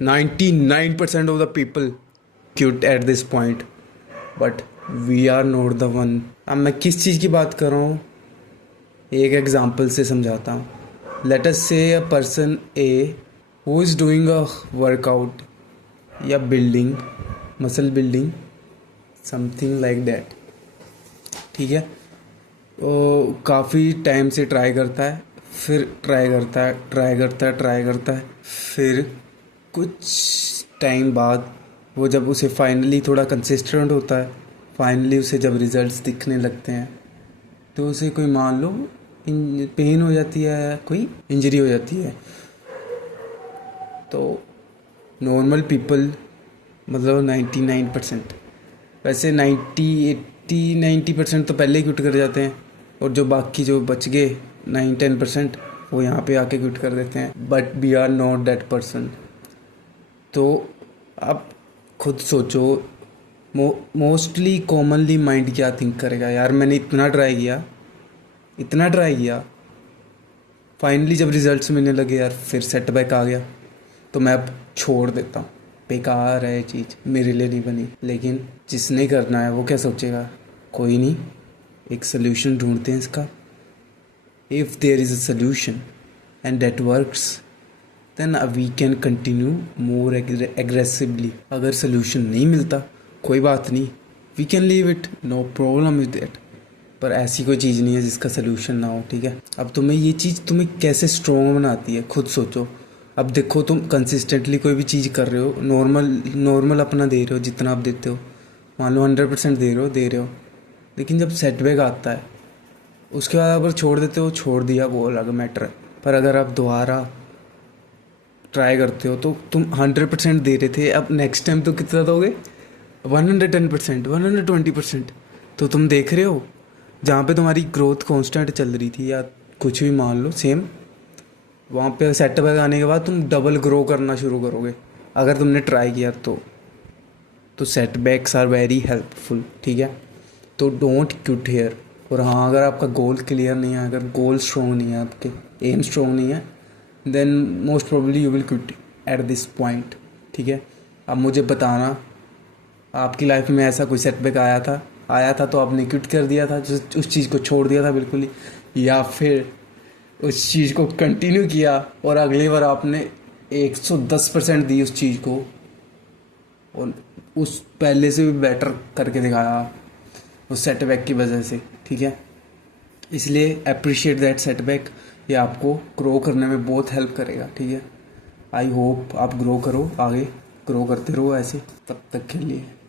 99% of the people quit at this point, but we are not the one. अब मैं किस चीज़ की बात कर रहा हूँ, एक एग्जांपल से समझाता हूँ. Let us say a person a who is doing a workout या building, muscle building, something like that. ठीक है, वो काफ़ी टाइम से ट्राई करता है, फिर ट्राई करता है, फिर कुछ टाइम बाद वो जब उसे फाइनली थोड़ा कंसिस्टेंट होता है, फाइनली उसे जब रिजल्ट्स दिखने लगते हैं, तो उसे कोई मान लो पेन हो जाती है या कोई इंजरी हो जाती है. तो नॉर्मल पीपल, मतलब 99%, वैसे 90% तो पहले ही क्विट कर जाते हैं, और जो बाकी जो बच गए 9-10% वो यहाँ पे आके क्विट कर देते हैं. But we are not that person. तो आप खुद सोचो, मोस्टली कॉमनली माइंड क्या थिंक करेगा, यार मैंने इतना ट्राई किया, फाइनली जब रिजल्ट्स मिलने लगे यार फिर सेटबैक आ गया, तो मैं अब छोड़ देता हूँ, बेकार है ये चीज़, मेरे लिए नहीं बनी. लेकिन जिसने करना है वो क्या सोचेगा, कोई नहीं, एक सोल्यूशन ढूंढते हैं इसका. If there is a solution and that works, then we can continue more aggressively. अगर सोल्यूशन नहीं मिलता कोई बात नहीं, we can leave it, no problem with that. पर ऐसी कोई चीज़ नहीं है जिसका सोल्यूशन ना हो. ठीक है, अब ये चीज़ तुम्हें कैसे स्ट्रॉन्ग बनाती है खुद सोचो. अब देखो, तुम कंसिस्टेंटली कोई भी चीज़ कर रहे हो, नॉर्मल अपना दे रहे हो जितना आप देते हो, मान लो 100% दे रहे हो, लेकिन जब सेटबैक आता है उसके बाद अगर छोड़ देते हो, छोड़ दिया वो अलग मैटर है. पर अगर आप दोबारा ट्राई करते हो तो तुम 100% दे रहे थे, अब नेक्स्ट टाइम तो कितना दोगे, 110%, 120%. तो तुम देख रहे हो, जहाँ पे तुम्हारी ग्रोथ कांस्टेंट चल रही थी या कुछ भी मान लो सेम, वहाँ पे सेटबैक आने के बाद तुम डबल ग्रो करना शुरू करोगे अगर तुमने ट्राई किया तो सेटबैक्स आर वेरी हेल्पफुल. ठीक है, तो डोंट क्विट हियर. और हाँ, अगर आपका गोल क्लियर नहीं है, अगर गोल स्ट्रॉन्ग नहीं है, आपके एम स्ट्रॉन्ग नहीं है, then most probably you will quit at this point. ठीक है, अब मुझे बताना, आपकी लाइफ में ऐसा कोई सेटबैक आया था तो आपने क्विट कर दिया था, उस चीज़ को छोड़ दिया था बिल्कुल ही, या फिर उस चीज़ को कंटिन्यू किया और अगली बार आपने 110% दी उस चीज़ को और उस पहले से भी बेटर करके दिखाया उस सेटबैक की वजह से. ठीक है, इसलिए अप्रिशिएट दैट सेटबैक, ये आपको ग्रो करने में बहुत हेल्प करेगा. ठीक है, आई होप आप ग्रो करो, आगे ग्रो करते रहो ऐसे, तब तक के लिए.